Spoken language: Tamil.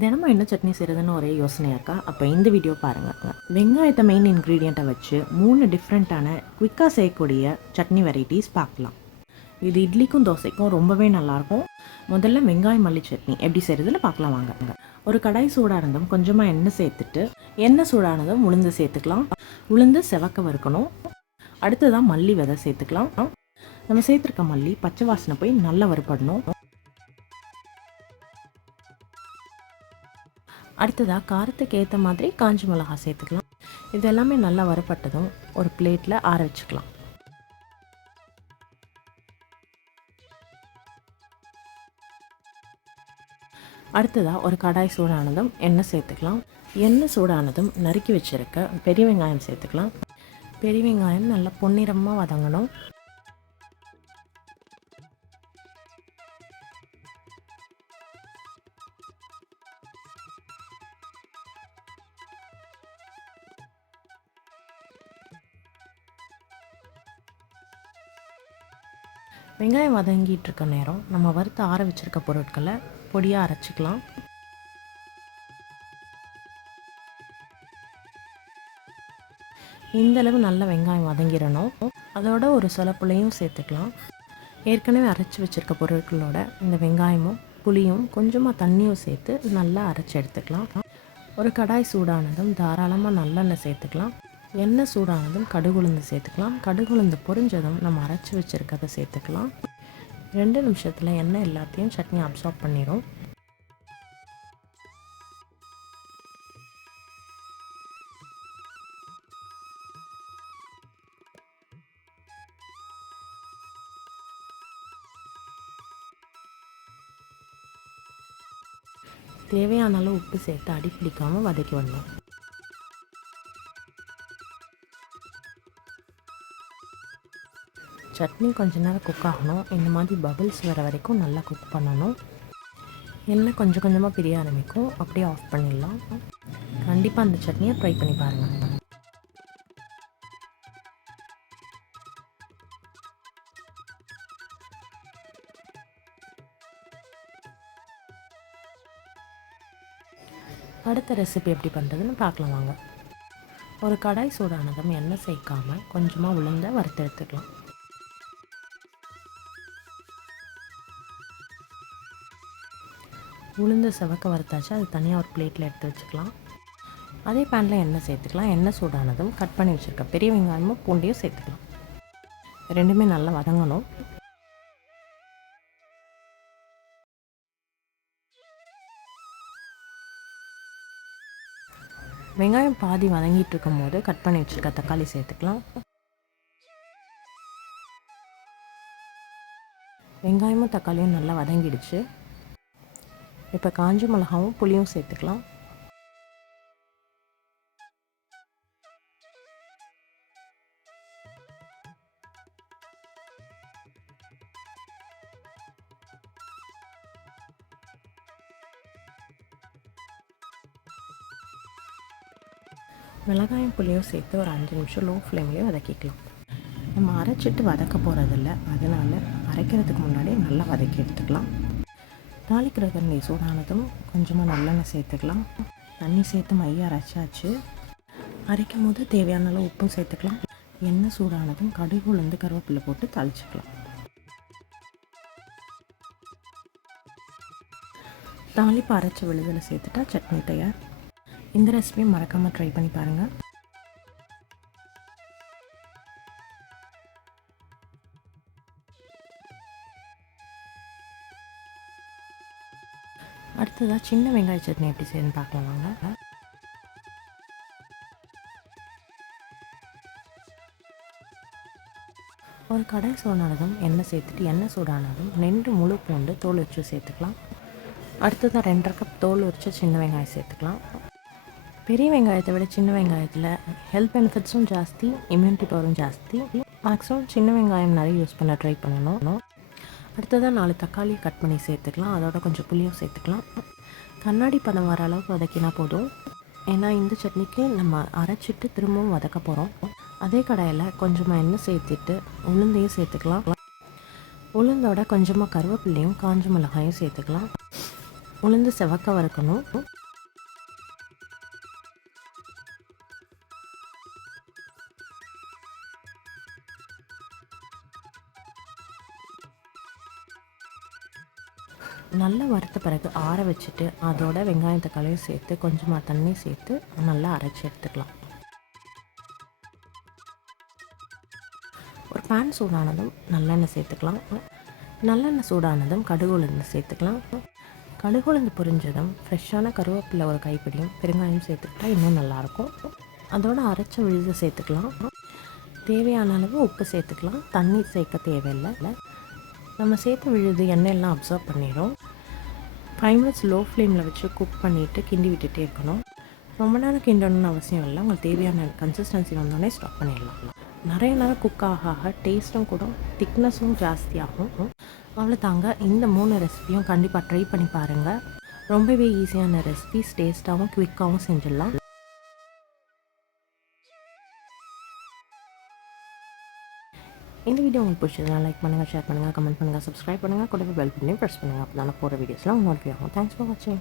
தினமும் என்ன சட்னி செய்கிறதுன்னு ஒரே யோசனையாக இருக்கா? அப்போ இந்த வீடியோ பாருங்கள் வெங்காயத்தை மெயின் இன்க்ரீடியண்ட்டை வச்சு மூணு டிஃப்ரெண்ட்டான குயிக்காக செய்யக்கூடிய சட்னி வெரைட்டிஸ் பார்க்கலாம். இது இட்லிக்கும் தோசைக்கும் ரொம்பவே நல்லாயிருக்கும். முதல்ல வெங்காய மல்லி சட்னி எப்படி செய்கிறதுன்னு பார்க்கலாம் வாங்க. ஒரு கடாய் சூடாக கொஞ்சமாக எண்ணெய் சேர்த்துட்டு எண்ணெய் சூடானதும் உளுந்து சேர்த்துக்கலாம். உளுந்து செவக்க வறுக்கணும். அடுத்ததான் மல்லி விதை சேர்த்துக்கலாம். நம்ம சேர்த்துருக்க மல்லி பச்சை வாசனை போய் நல்லா வறுபடணும். அடுத்ததாக காரத்துக்கு ஏற்ற மாதிரி காஞ்சி மிளகா சேர்த்துக்கலாம். இது எல்லாமே நல்லா வரப்பட்டதும் ஒரு பிளேட்டில் ஆற வச்சுக்கலாம். அடுத்ததாக ஒரு கடாய் சூடானதும் எண்ணெய் சேர்த்துக்கலாம். எண்ணெய் சூடானதும் நறுக்கி வச்சுருக்க பெரிய வெங்காயம் சேர்த்துக்கலாம். பெரிய வெங்காயம் நல்லா பொன்னிறமாக வதங்கணும். வெங்காயம் வதங்கிட்டு இருக்க நேரம் நம்ம வறுத்து ஆற வச்சிருக்க பொருட்களை பொடியாக அரைச்சிக்கலாம். இந்தளவு நல்ல வெங்காயம் வதங்கிடணும். அதோட ஒரு சொலப்புளையும் சேர்த்துக்கலாம். ஏற்கனவே அரைச்சி வச்சிருக்க பொருட்களோட இந்த வெங்காயமும் புளியும் கொஞ்சமாக தண்ணியும் சேர்த்து நல்லா அரைச்சி எடுத்துக்கலாம். ஒரு கடாய் சூடானதும் தாராளமாக நல்லெண்ணெய் சேர்த்துக்கலாம். எண்ணெய் சூடானதும் கடுகுளுந்து சேர்த்துக்கலாம். கடுகுளுந்து பொரிஞ்சதும் நம்ம அரைச்சி வச்சுருக்கதை சேர்த்துக்கலாம். ரெண்டு நிமிஷத்தில் எண்ணெய் எல்லாத்தையும் சட்னி அப்சார்ப் பண்ணிடும் தேவையான அளவு உப்பு சேர்த்து அடி பிடிக்காமல் வதக்கி வரணும் சட்னி கொஞ்ச நேரம் குக் ஆகணும். இந்த மாதிரி பபிள்ஸ் வர வரைக்கும் நல்லா குக் பண்ணணும். எண்ணெய் கொஞ்சம் கொஞ்சமாக பிரிய ஆரம்பிக்கும். அப்படியே ஆஃப் பண்ணிடலாம். கண்டிப்பாக அந்த சட்னியை ட்ரை பண்ணி பாருங்கள் அடுத்த ரெசிபி எப்படி பண்ணுறதுன்னு பார்க்கலாம் வாங்க. ஒரு கடாய் சூடானதும் எண்ணெய் சேர்க்காமல் கொஞ்சமாக உளுந்த வறுத்து எடுத்துக்கலாம். உளுந்து செவக்க வறுத்தாச்சு. அது தனியாக ஒரு பிளேட்டில் எடுத்து வச்சுக்கலாம். அதே பேனில் எண்ணெய் சேர்த்துக்கலாம். எண்ணெய் சூடானதும் கட் பண்ணி வச்சுருக்க பெரிய வெங்காயமும் பூண்டையும் சேர்த்துக்கலாம். ரெண்டுமே நல்லா வதங்கணும். வெங்காயம் பாதி வதங்கிட்டு இருக்கும் போது கட் பண்ணி வச்சுருக்க தக்காளி சேர்த்துக்கலாம். வெங்காயமும் தக்காளியும் நல்லா வதங்கிடுச்சு. இப்போ காஞ்ச மிளகாவும் புளியும் சேர்த்துக்கலாம். மிளகாயும் புளியும் சேர்த்து ஒரு அஞ்சு நிமிஷம் லோ ஃப்ளேம்லேயே வதக்கிக்கலாம். நம்ம அரைச்சிட்டு வதக்க போகிறதில்ல அதனால் அரைக்கிறதுக்கு முன்னாடி நல்லா வதக்கி எடுத்துக்கலாம். தாளிக்கிற தண்ணி சூடானதும் கொஞ்சமாக நல்லெண்ணெய் சேர்த்துக்கலாம். தண்ணி சேர்த்து மைய அரைச்சாச்சு. அரைக்கும் போது தேவையான அளவு உப்பும் சேர்த்துக்கலாம். எண்ணெய் சூடானதும் கடுகு உளுந்து கருவேப்பிலை போட்டு தாளிச்சுக்கலாம். தாளிப்பு அரைச்ச விழுதில் சேர்த்துட்டா சட்னி தயார். இந்த ரெசிபியும் மறக்காமல் ட்ரை பண்ணி பாருங்கள் அடுத்ததாக சின்ன வெங்காய சட்னி எப்படி செய்யணும்னு பார்க்கலாம் வாங்க. ஒரு கடை சூடானதும் எண்ணெய் சேர்த்துட்டு எண்ணெய் சூடானதும் ரெண்டு முழு பூண்டு தோல் உரிச்சு சேர்த்துக்கலாம். அடுத்ததாக ரெண்டரை கப் தோல் உரிச்ச சின்ன வெங்காயம் சேர்த்துக்கலாம். பெரிய வெங்காயத்தை விட சின்ன வெங்காயத்தில் ஹெல்த் பெனிஃபிட்ஸும் ஜாஸ்தி இம்யூனிட்டி பவரும் ஜாஸ்தி. மேக்ஸிமம் சின்ன வெங்காயம் நிறைய யூஸ் பண்ண ட்ரை பண்ணணும். அடுத்ததாக நாலு தக்காளி கட் பண்ணி சேர்த்துக்கலாம். அதோட கொஞ்சம் புளியும் சேர்த்துக்கலாம். கண்ணாடி பதம் வர அளவுக்கு வதக்கினா போதும். ஏன்னா இந்த சட்னிக்கு நம்ம அரைச்சிட்டு திரும்பவும் வதக்க போகிறோம் அதே கடாயில் கொஞ்சமாக எண்ணெய் சேர்த்துட்டு உளுந்தையும் சேர்த்துக்கலாம். உளுந்தோட கொஞ்சமாக கருவேப்பிள்ளையும் காஞ்ச மிளகாயும் சேர்த்துக்கலாம். உளுந்து செவக்க வறுக்கணும். நல்லா வறுத்த பிறகு ஆற வச்சுட்டு அதோட வெங்காயம் தக்காளியும் சேர்த்து கொஞ்சமாக தண்ணி சேர்த்து நல்லா அரைச்சி எடுத்துக்கலாம். ஒரு பேன் சூடானதும் நல்லெண்ணெய் சேர்த்துக்கலாம். நல்லெண்ணெய் சூடானதும் கடுகு உளுந்து சேர்த்துக்கலாம். கடுகு உளுந்து பொரிஞ்சதும் ஃப்ரெஷ்ஷான கருவேப்பிலை ஒரு கைப்பிடியும் பெருங்காயம் சேர்த்துக்கிட்டா இன்னும் நல்லாயிருக்கும். அதோட அரைச்ச விழுது சேர்த்துக்கலாம். தேவையான அளவு உப்பு சேர்த்துக்கலாம். தண்ணி சேர்க்க தேவையில்லை. நம்ம சேர்த்து விழுது எண்ணெயெல்லாம் அப்சர்வ் பண்ணிடும் ஃபைவ் மினிட்ஸ் லோ ஃப்ளேமில் வச்சு குக் பண்ணிவிட்டு கிண்டி விட்டுட்டே இருக்கணும். ரொம்ப நேரம் கிண்டணும்னு அவசியம் இல்லை. உங்களுக்கு தேவையான கன்சிஸ்டன்சி வந்தோடனே ஸ்டாப் பண்ணிடலாம். நிறைய நேரம் குக் ஆக ஆக டேஸ்ட்டும் கூட திக்னஸும் ஜாஸ்தியாகும் அவ்வளோ தாங்க இந்த மூணு ரெசிபியும் கண்டிப்பாக ட்ரை பண்ணி பாருங்கள் ரொம்பவே ஈஸியான ரெசிபிஸ் டேஸ்ட்டாகவும் குவிக்காகவும் செஞ்சிடலாம். இந்த வீடியோ உங்களுக்கு பிடிச்சதுனா லைக் பண்ணுங்கள் ஷேர் பண்ணுங்கள் கமெண்ட் பண்ணுங்கள் சப்ஸ்கிரைப் பண்ணுங்கள் கூடவே பெல் பண்ணி ப்ரெஸ் பண்ணுங்கள் அப்போ தான் போகிற வீடியோஸ்லாம் உங்களுக்கு ஆகும். தேங்க்ஸ் ஃபார் வாட்சிங்